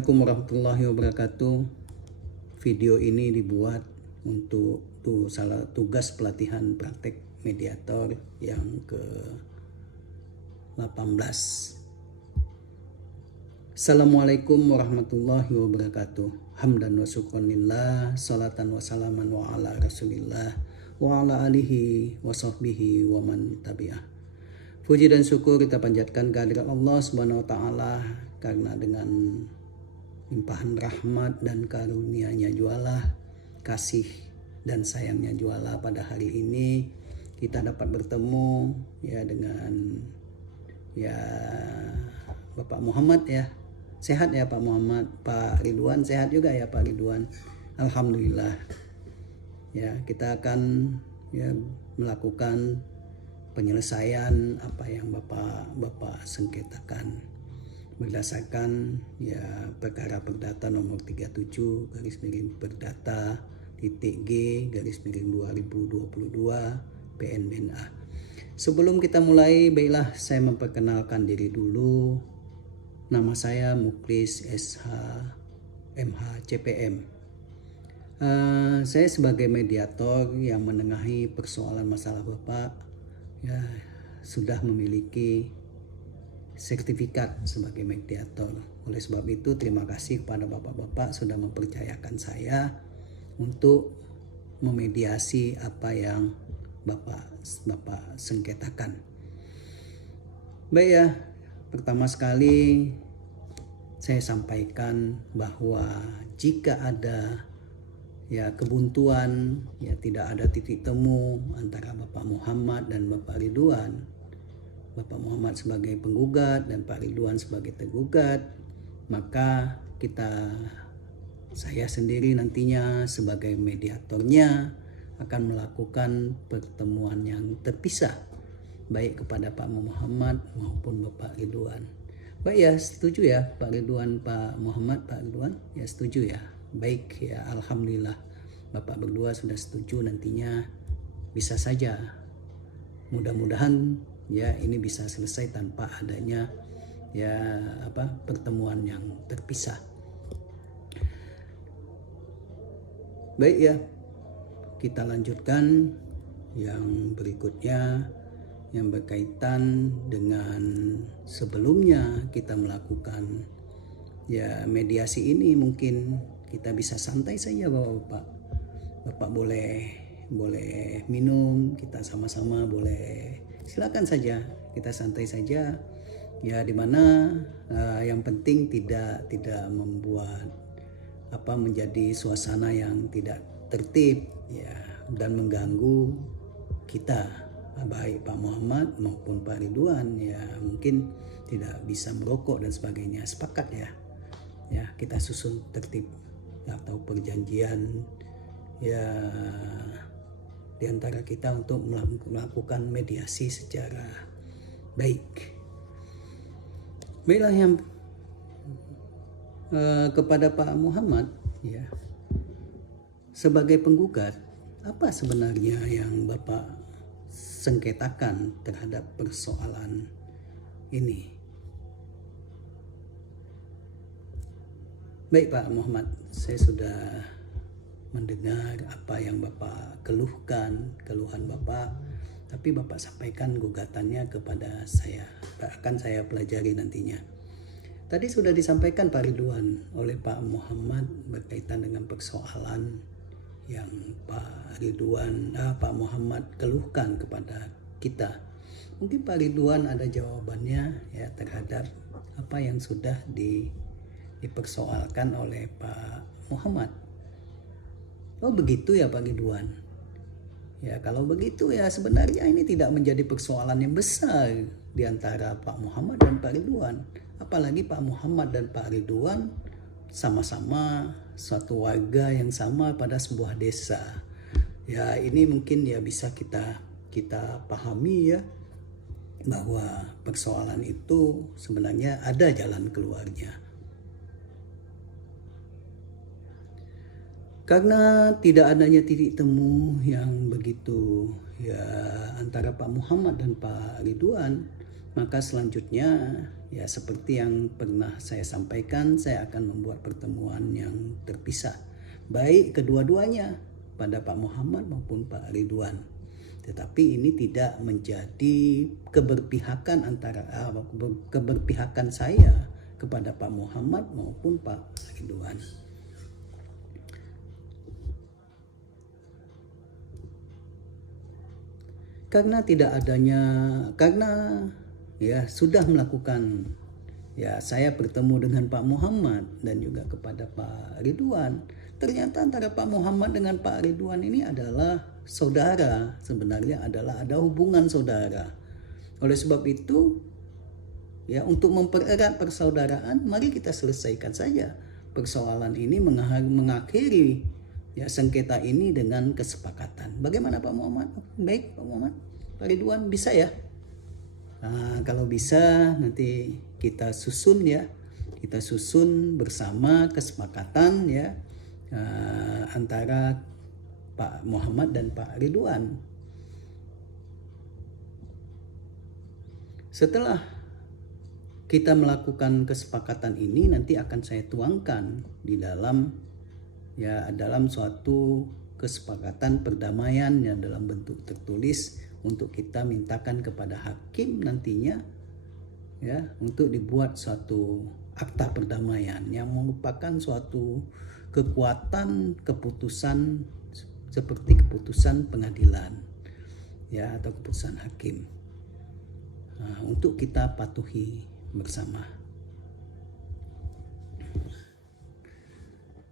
Assalamualaikum warahmatullahi wabarakatuh. Video ini dibuat untuk salah tugas pelatihan praktek mediator yang ke-18. Assalamualaikum warahmatullahi wabarakatuh. Hamdan wa syukronillah, salatan wa salaman wa ala rasulillah wa ala alihi wa sahbihi wa man tabi'ah. Puji dan syukur kita panjatkan kehadirat Allah Subhanahu wa taala, karena dengan limpahan rahmat dan karunia-Nya jualah, kasih dan sayangnya jualah, pada hari ini kita dapat bertemu dengan Bapak Muhammad ya. Sehat ya Pak Muhammad. Pak Ridwan sehat juga ya Pak Ridwan. Alhamdulillah. Ya, kita akan melakukan penyelesaian apa yang Bapak sengketakan berdasarkan perkara perdata nomor 37 /perdata G 2022 PNBNA. Sebelum kita mulai, baiklah saya memperkenalkan diri dulu. Nama saya Muklis SH MH CPM. Saya sebagai mediator yang menengahi persoalan masalah Bapak sudah memiliki sertifikat sebagai mediator. Oleh sebab itu, terima kasih kepada Bapak-Bapak sudah mempercayakan saya untuk memediasi apa yang Bapak sengketakan. Baik ya, pertama sekali saya sampaikan bahwa jika ada kebuntuan, tidak ada titik temu antara Bapak Muhammad dan Bapak Ridwan, Bapak Muhammad sebagai penggugat dan Pak Ridwan sebagai tergugat, maka saya sendiri nantinya sebagai mediatornya akan melakukan pertemuan yang terpisah, baik kepada Pak Muhammad maupun Bapak Ridwan. Baik ya, setuju ya Pak Ridwan, Pak Muhammad, Pak Ridwan ya, setuju ya. Baik ya, alhamdulillah Bapak berdua sudah setuju. Nantinya bisa saja, mudah-mudahan ini bisa selesai tanpa adanya pertemuan yang terpisah. Baik ya, kita lanjutkan yang berikutnya yang berkaitan dengan sebelumnya kita melakukan mediasi ini. Mungkin kita bisa santai saja Bapak boleh minum, kita sama-sama boleh, silakan saja, kita santai saja dimana yang penting tidak membuat menjadi suasana yang tidak tertib dan mengganggu kita, baik Pak Muhammad maupun Pak Ridwan mungkin tidak bisa merokok dan sebagainya. Sepakat ya kita susun tertib atau perjanjian di antara kita untuk melakukan mediasi secara baik. Baiklah, yang kepada Pak Muhammad sebagai penggugat, apa sebenarnya yang Bapak sengketakan terhadap persoalan ini? Baik Pak Muhammad, saya sudah mendengar apa yang Bapak keluhan Bapak, tapi Bapak sampaikan gugatannya kepada saya, akan saya pelajari nantinya. Tadi sudah disampaikan Pak Ridwan oleh Pak Muhammad berkaitan dengan persoalan yang Pak Muhammad keluhkan kepada kita. Mungkin Pak Ridwan ada jawabannya terhadap apa yang sudah dipersoalkan oleh Pak Muhammad. Oh begitu ya Pak Ridwan. Kalau begitu sebenarnya ini tidak menjadi persoalan yang besar di antara Pak Muhammad dan Pak Ridwan. Apalagi Pak Muhammad dan Pak Ridwan sama-sama suatu warga yang sama pada sebuah desa. Ini mungkin bisa kita pahami bahwa persoalan itu sebenarnya ada jalan keluarnya. Karena tidak adanya titik temu yang begitu antara Pak Muhammad dan Pak Ridwan, maka selanjutnya ya seperti yang pernah saya sampaikan, saya akan membuat pertemuan yang terpisah, baik kedua-duanya pada Pak Muhammad maupun Pak Ridwan. Tetapi ini tidak menjadi keberpihakan keberpihakan saya kepada Pak Muhammad maupun Pak Ridwan. Karena ya sudah melakukan, ya saya bertemu dengan Pak Muhammad dan juga kepada Pak Ridwan. Ternyata antara Pak Muhammad dengan Pak Ridwan ini adalah saudara, sebenarnya ada hubungan saudara. Oleh sebab itu, ya untuk mempererat persaudaraan, mari kita selesaikan saja persoalan ini, mengakhiri ya sengketa ini dengan kesepakatan. Bagaimana Pak Muhammad? Baik Pak Muhammad, Pak Ridwan, bisa ya? Nah, kalau bisa nanti kita susun ya, kita susun bersama kesepakatan ya antara Pak Muhammad dan Pak Ridwan. Setelah kita melakukan kesepakatan ini, nanti akan saya tuangkan di dalam suatu kesepakatan perdamaian yang dalam bentuk tertulis untuk kita mintakan kepada hakim nantinya ya untuk dibuat suatu akta perdamaian yang merupakan suatu kekuatan keputusan seperti keputusan pengadilan ya atau keputusan hakim. Nah, untuk kita patuhi bersama.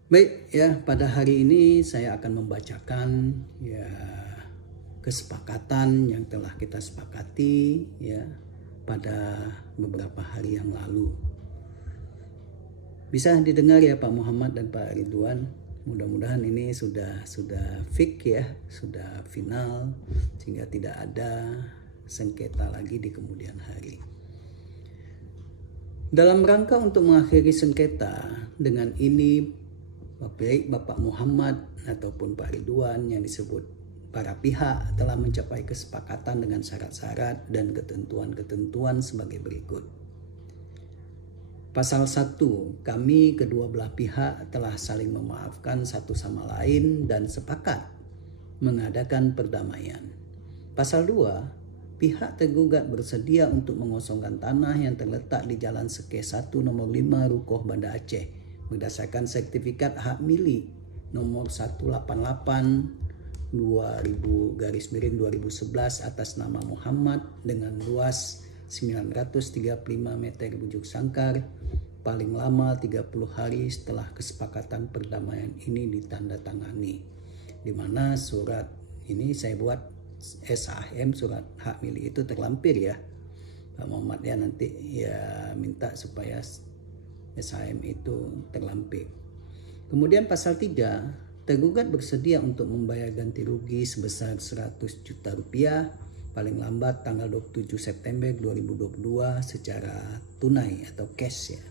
Baik ya, pada hari ini saya akan membacakan ya kesepakatan yang telah kita sepakati ya pada beberapa hari yang lalu. Bisa didengar ya Pak Muhammad dan Pak Ridwan. Mudah-mudahan ini sudah fix ya, sudah final sehingga tidak ada sengketa lagi di kemudian hari. Dalam rangka untuk mengakhiri sengketa, dengan ini baik Bapak Muhammad ataupun Pak Ridwan yang disebut para pihak telah mencapai kesepakatan dengan syarat-syarat dan ketentuan-ketentuan sebagai berikut. Pasal 1, kami kedua belah pihak telah saling memaafkan satu sama lain dan sepakat mengadakan perdamaian. Pasal 2, pihak tergugat bersedia untuk mengosongkan tanah yang terletak di Jalan Seke 1 nomor 5 Rukoh Banda Aceh berdasarkan sertifikat hak milik nomor 188 2000/2011 atas nama Muhammad dengan luas 935 meter bujuk sangkar, paling lama 30 hari setelah kesepakatan perdamaian ini ditandatangani, di mana surat ini saya buat SHM, surat hak milik itu terlampir ya Pak Muhammad ya, nanti ya minta supaya SHM itu terlampir. Kemudian pasal 3, tergugat bersedia untuk membayar ganti rugi sebesar 100 juta rupiah paling lambat tanggal 27 September 2022 secara tunai atau cash ya.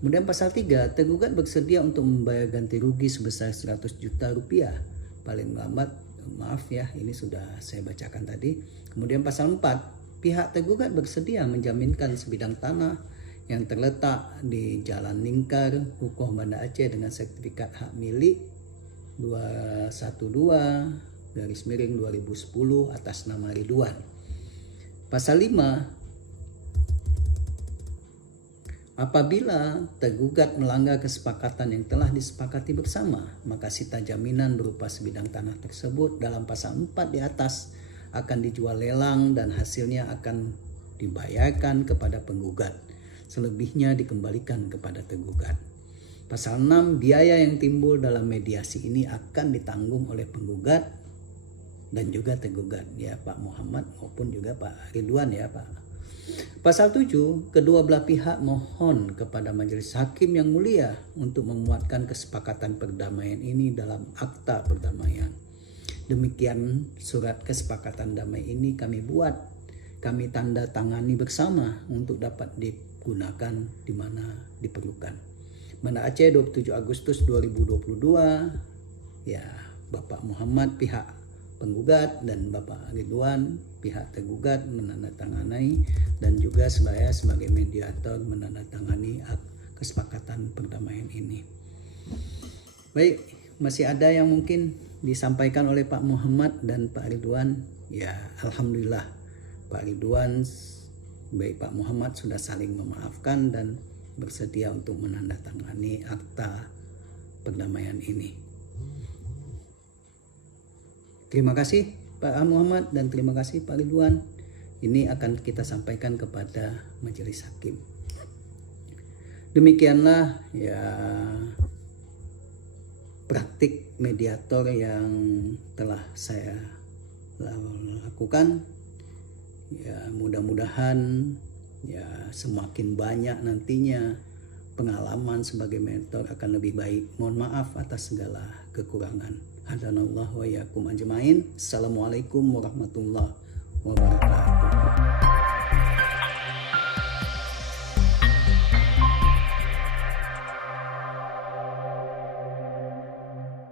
Kemudian pasal 3, tergugat bersedia untuk membayar ganti rugi sebesar 100 juta rupiah paling lambat, maaf ya ini sudah saya bacakan tadi. Kemudian pasal 4, pihak tergugat bersedia menjaminkan sebidang tanah yang terletak di Jalan Ningkar, Rukoh Banda Aceh dengan sertifikat hak milik 212/2010 atas nama Ridwan. Pasal 5, apabila tergugat melanggar kesepakatan yang telah disepakati bersama, maka sita jaminan berupa sebidang tanah tersebut dalam pasal 4 di atas akan dijual lelang dan hasilnya akan dibayarkan kepada penggugat. Selebihnya dikembalikan kepada tergugat. Pasal 6, biaya yang timbul dalam mediasi ini akan ditanggung oleh penggugat dan juga tergugat ya Pak Muhammad maupun juga Pak Ridwan ya Pak. Pasal 7, kedua belah pihak mohon kepada majelis hakim yang mulia untuk memuatkan kesepakatan perdamaian ini dalam akta perdamaian. Demikian surat kesepakatan damai ini kami buat, kami tanda tangani bersama untuk dapat digunakan di mana diperlukan. Banda Aceh 27 Agustus 2022 ya Bapak Muhammad pihak penggugat dan Bapak Ridwan pihak tergugat menandatangani, dan juga saya sebagai mediator menandatangani kesepakatan perdamaian ini. Baik, masih ada yang mungkin disampaikan oleh Pak Muhammad dan Pak Ridwan? Ya, alhamdulillah Pak Ridwan baik Pak Muhammad sudah saling memaafkan dan bersedia untuk menandatangani akta perdamaian ini. Terima kasih Pak Muhammad dan terima kasih Pak Ridwan. Ini akan kita sampaikan kepada majelis hakim. Demikianlah ya praktik mediator yang telah saya lakukan. Ya, mudah-mudahan ya semakin banyak nantinya pengalaman sebagai mentor akan lebih baik. Mohon maaf atas segala kekurangan. Hadanallahu wa iyyakum ajmain. Assalamualaikum warahmatullahi wabarakatuh.